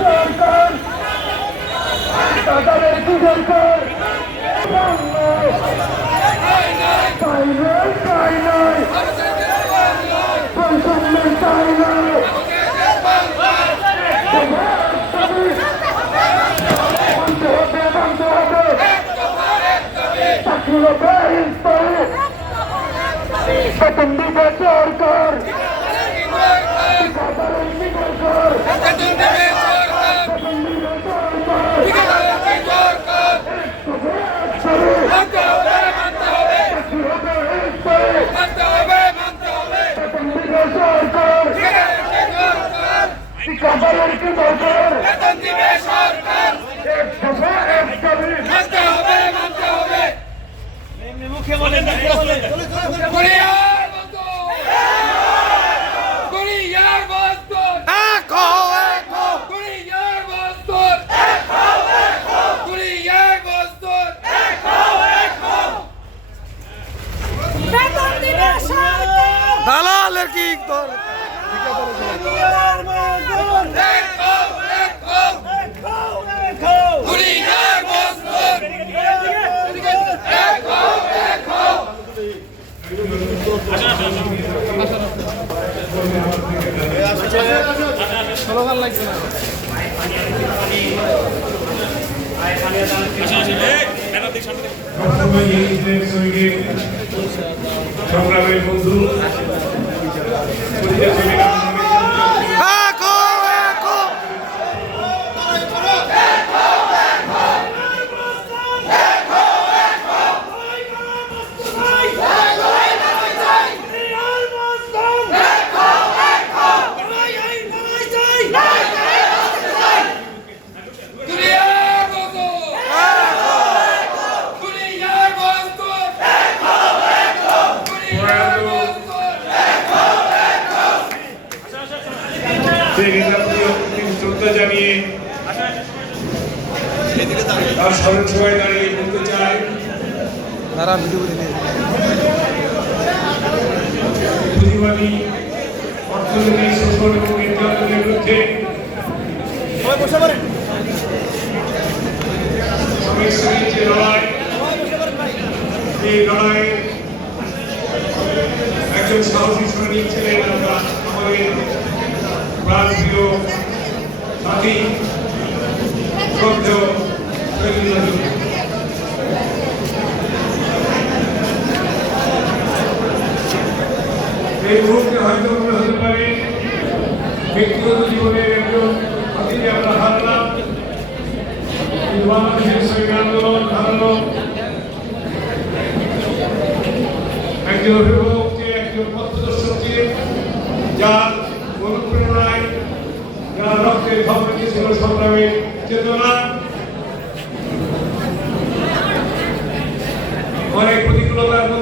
সরকার তাদের কি দরকার চাই নাই চাই নাই বৈষম্য চাই নাই মানতে হবে মানতে হবে চাকরি হবে মুখে কুরিয়ার বন্ধু কুরিয়ার বন্ধু একো একো কুরিয়ার বন্ধু কুরিয়ার বন্ধু বেতন দিবে সরকার দালালের কি দল সবসময় ইংরেজদের সঙ্গে সংগ্রামের বন্ধু Yeah. শ্রদ্ধা জানিয়ে তার স্মরণ সভায় দাঁড়িয়ে বলতে চাই। তারা ভিডিও পুঁজিবাদী অর্থনীতি শোষণ এবং নির্যাতনের বিরুদ্ধে যে লড়াই এই লড়াইয়ে একজন সাহসী সৈনিক ছিলেন আমরা আমাদের প্রাণপ্রিয় সাথী শ্রদ্ধেয়। এই মুহূর্তে হয়তো মনে হতে পারে, ব্যক্তিগত জীবনের একজন হাতিকে আমরা হারলাম বাংলাদেশের সঙ্গে আন্দোলন হারালো একজন অভিভাবক যে একজন পথদর্শক ছিলেন যার ছিল সংগ্রামের চেতনা। অনেক প্রতিকূলতার মধ্যে